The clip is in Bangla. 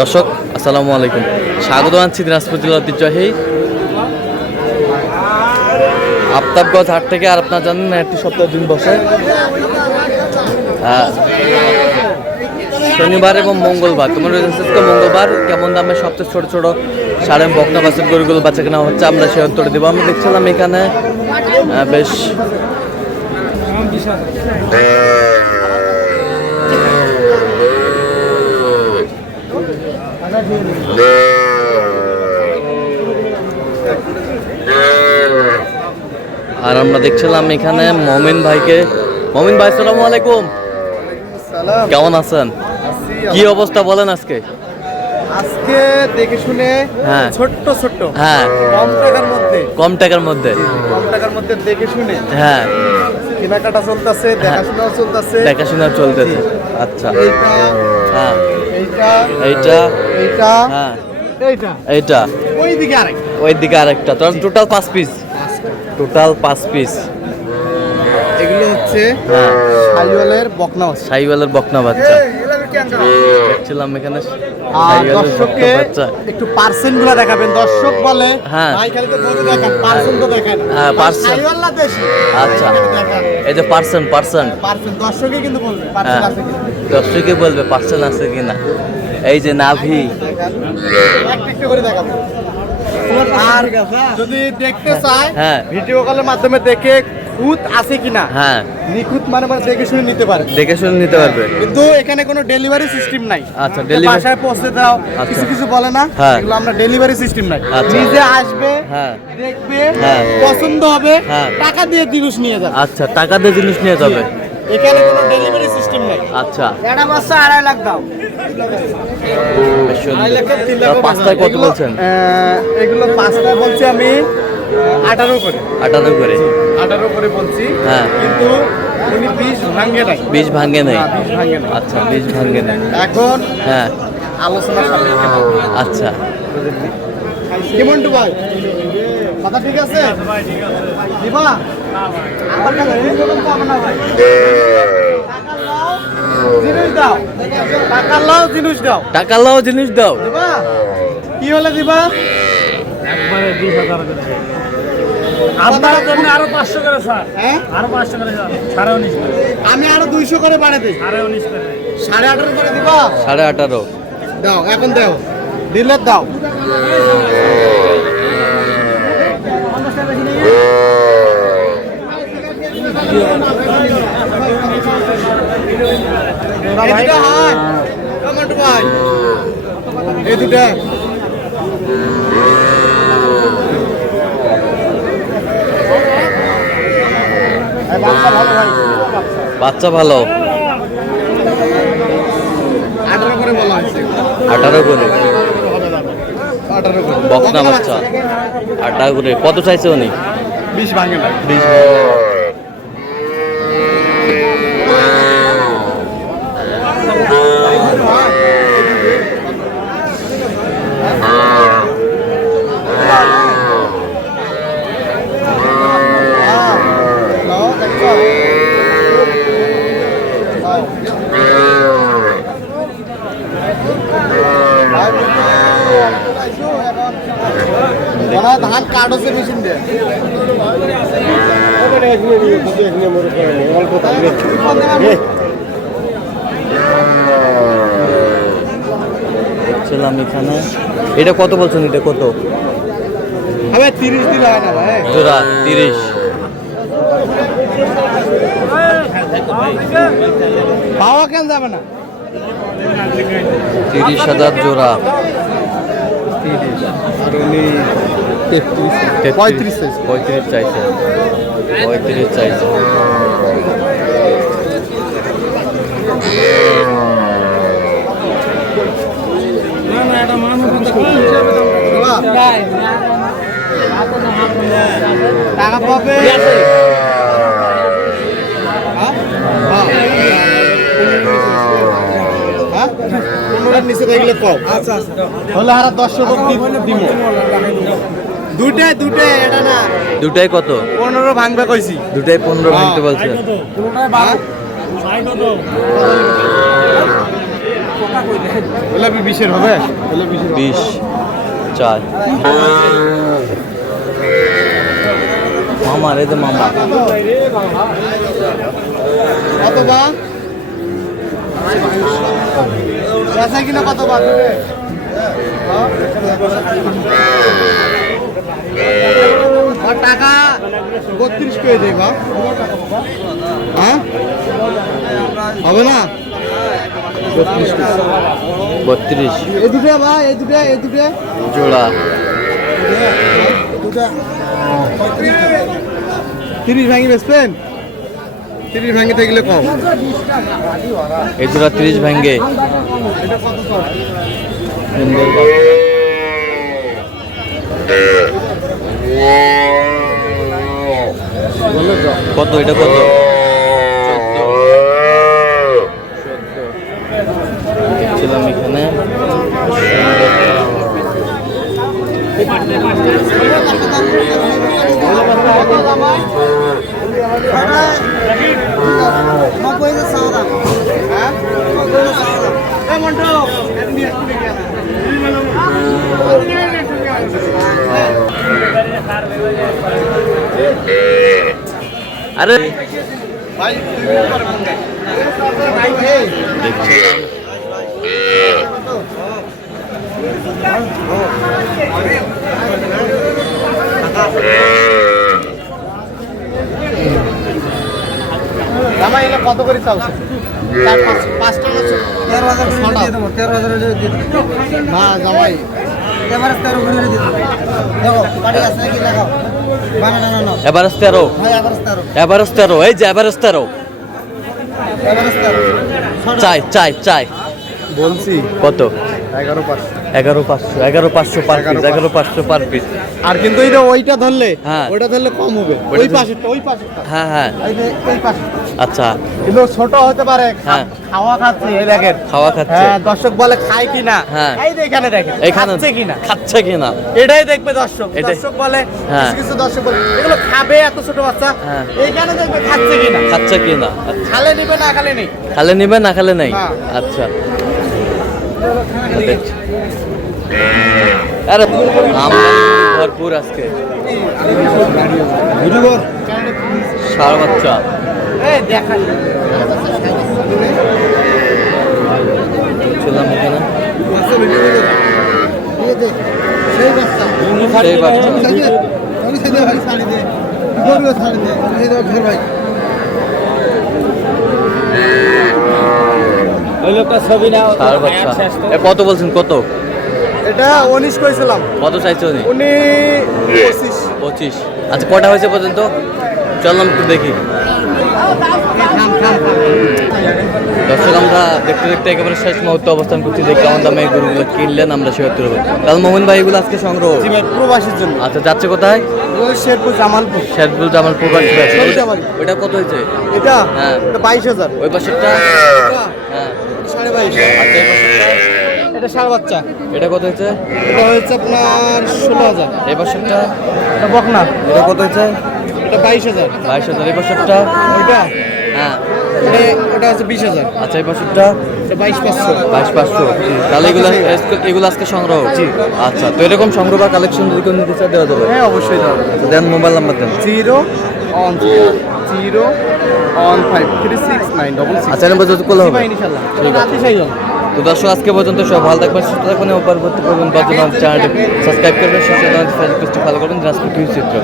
দর্শক আসসালামু আলাইকুম, স্বাগত জানাচ্ছি দিনাজপুর জেলার ঐতিহ্যবাহী আফতাবগঞ্জ হাট থেকে। আর আপনারা জানেন একটি সপ্তাহ দিন বসে শনিবার এবং মঙ্গলবার। তোমার মঙ্গলবার কেমন দামে সবচেয়ে ছোট ছোট সাড়ে বকনা বাসের গরুগুলো বাচ্চা কেনা হচ্ছে, আমরা সে উত্তর দেবো। আমি দেখছিলাম এখানে বেশ আর আমরা দেখছিলাম এখানে মমিন ভাইকে। মমিন ভাই আসসালামু আলাইকুম, কেমন আছেন? কি অবস্থা বলেন আজকে? আজকে দেখে শুনে ছোট্ট ছোট্ট কম টাকার মধ্যে দেখে শুনে কেনাকাটা চলতেছে, দেখাশোনা চলতেছে। আচ্ছা, হ্যাঁ এইটা হ্যাঁ এইটা ওইদিকে আরেকটা, তো টোটাল 5 পিস। এগুলো হচ্ছে শাহিওয়ালের বকনা বাচ্চা দেখছিলাম এখানে। দর্শককে একটু পার্সেন্ট গুলা দেখাবেন। দর্শক বলে ভাই খালি তো গরু দেখান, পার্সেন্ট তো দেখান। হ্যাঁ পার্সেন্ট। শাহিওয়াল না দেশি? আচ্ছা, এই যে পার্সেন্ট দর্শকই কিন্তু বলবে পার্সেন্ট আছে কিনা। দর্শকই বলবে পার্সেন্ট আছে কিনা। এই যে নাভি একটা করে দেখাবো। আর যদি দেখতে চায় ভিডিও কলের মাধ্যমে দেখে খুঁত আছে কিনা, নিখুঁত মানে দেখে শুনে নিতে পারবে, কিন্তু এখানে কোনো ডেলিভারি সিস্টেম নাই। আচ্ছা, বাসায় পৌঁছে দাও কিছু বলে না, এগুলো আমরা ডেলিভারি সিস্টেম নাই। নিজে আসবে, দেখবে, পছন্দ হবে, টাকা দিয়ে জিনিস নিয়ে যাবে। আচ্ছা, টাকা দিয়ে জিনিস নিয়ে যাবে, এখানে কোনো ডেলিভারি সিস্টেম নাই। আচ্ছা, এটা বাচ্চা 2.5 লাখ দাও। পাঁচটায় কত বলছেন? এগুলো পাঁচটায় বলছি আমি 18 করে বলছি, কিন্তু উনি 20 ভাঙে নাই। আচ্ছা, 20 ভাঙে নাই। এখন আলোচনা সাপেক্ষে। আচ্ছা, কেমন টু ভাই, কথা ঠিক আছে? দিবা আমার কাছে কোনো পাবো না ভাই। টাকা লাও জিনিস দাও। দিবা কি হলে দিবা? একবারে 20,000 করে। আপনার জন্য আরো 500 করে স্যার। আরো 500 করে স্যার। 19.5 করে। আমি আরো 200 করে বাড়াই দেই। 19.5 করে। 18.5 করে দিবা? 18.5 দাও, এখন দাও, দিলে দাও। এই দুটা বাচ্চা ভালো। 18 করে বলা হয়েছে। 18 করে বকনা বাচ্চা 18 করে। কত চাইছে উনি? 20 ভাঙে না। 20। ধান কাটছে মেশিন দিয়ে। দেখছিলাম এখানে। এটা কত বলছেন? এটা কত? 30 দিলে হয় না ভাই, জোড়া 30। পাওয়া কেন যাবে না? 30,000 জোড়া। 35 চাইছে। 35 চাইছে। টাকা পাবে। নিচে দেখলে কম। আচ্ছা, হলে আর 10 দিব। দুটাই এটা না। দুটাই কত? 15 ভাঙবে কইছি। দুটাই 15 ভাঙতে বলছেন। গোলাপি 20-এর হবে? 20 চাই মামা রে দে মামা। কত বা? বেচা কিনা কত বা? আর টাকা 32 করে দেই বা। হ্যাঁ হবে না? 32 এই দুটো বা, এই দুটো জোড়া 30 ভাঙি বেচবেন? 30 ভাঙি থাকলে কম। এই জোড়া 30 ভাঙ্গে। এটা কত কম? কত এটা কত? 14 দেখছিলাম এখানে আরে দেখছিলাম জামাই এলে কত করে চাওছে? 5 টাকা 13,000 দিয়ে দেবো। 13,000 দিয়ে দেবো না জামাই। এবারে 13 করে দিয়ে দেবো। দেখো পাটি আছে নাকি দেখাও। না এভারেস্ট 13। ভাই এভারেজ 13। এভারেস্ট 13 এই যে এভারেস্ট 13 এভারেজ 13 চাই বলছি কত? 11,500 11,500 পার পিস 11,500 পার পিস। আর কিন্তু এইটা ওইটা ধরলে হ্যাঁ। ওইটা ধরলে কম হবে। ওইটা ওই ধরলে- পাশেরটা হ্যাঁ এই যে এই পাশে আচ্ছা কিন্তু ছোট হতে পারে। হ্যাঁ। খাওয়া খাচ্ছে এই দেখেন। খাওয়া খাচ্ছে হ্যাঁ দর্শক বলে খায় কিনা। হ্যাঁ। এই যে এখানে দেখেন এইখানে খাচ্ছে কিনা। খাচ্ছে কিনা এটাই দেখবে দর্শক। এটাই। দর্শক বলে হ্যাঁ। কিছু দর্শক বলে এগুলো খাবে এত ছোট বাচ্চা। হ্যাঁ। এইখানে দেখবে খাচ্ছে কিনা। খাচ্ছে কিনা আচ্ছা। খালে নিবে না খালে নেই। খালে নিবে না খালে নাই হ্যাঁ। আচ্ছা দেখছি। আরে আমদানি ভরপুর আজকে ষাঁড় বাচ্চা এই দেখা ছিলাম এখানে সেই বাচ্চা সেই বাচ্চা ষাঁড় বাচ্চা এ কত বলছেন কত? এটা 19 কইছিলাম। কত চাইছে উনি? উনি 25 25 আচ্ছা কটা হয়েছে পর্যন্ত? চললাম একটু দেখি দর্শক আমরা দেখতে দেখতে একেবারে শেষ মুহূর্তে অবস্থান করছি যে কেমন দামে এই গরুগুলো কিনলেন আমরা সে উত্তর কাল মোহন ভাই এগুলো আজকে সংগ্রহ জি ভাই প্রবাসীর জন্য। আচ্ছা যাচ্ছে কোথায়? ওই শেরপুর জামালপুর। শেরপুর জামালপুর বাড়ি সরিষাবাড়ি। ওইটা কত হয়েছে? এটা হ্যাঁ। এটা 22,000। ওই পাশেরটা এটা হ্যাঁ 22,500। আচ্ছা এই পাশেরটা এটা ষাঁড় বাচ্চা। এটা কত হয়েছে? এটা হচ্ছে আপনার 16,000। এই পাশেরটা এটা বকনা। এটা কত হয়েছে? এটা 22,000। 22,000 এই পাশেরটা ওইটা হ্যাঁ ওটা হচ্ছে 20,000। আচ্ছা এই পাশেরটা এটা 22,500। 22,500 তাহলে এগুলো আজকে সংগ্রহ আচ্ছা তো এরকম সংগ্রহ বা কালেকশন যদি কেউ নিতে চায় দেওয়া যাবে? হ্যাঁ অবশ্যই দাও। আচ্ছা, দেন মোবাইল নাম্বার দেন 015369666। আচ্ছা নাম্বার যদি কোলা হবে ইনশাআল্লাহ ঠিক আছে। রাতে সেই জন্য। তো দর্শক আজকে পর্যন্ত সব ভালো থাকবেন সুস্থ থাকবেন এবং পরবর্তী পর্যন্ত চ্যানেলটি সাবস্ক্রাইব করবেন, চ্যানেলটি ফলো করবেন, দিনাজপুর চিত্র।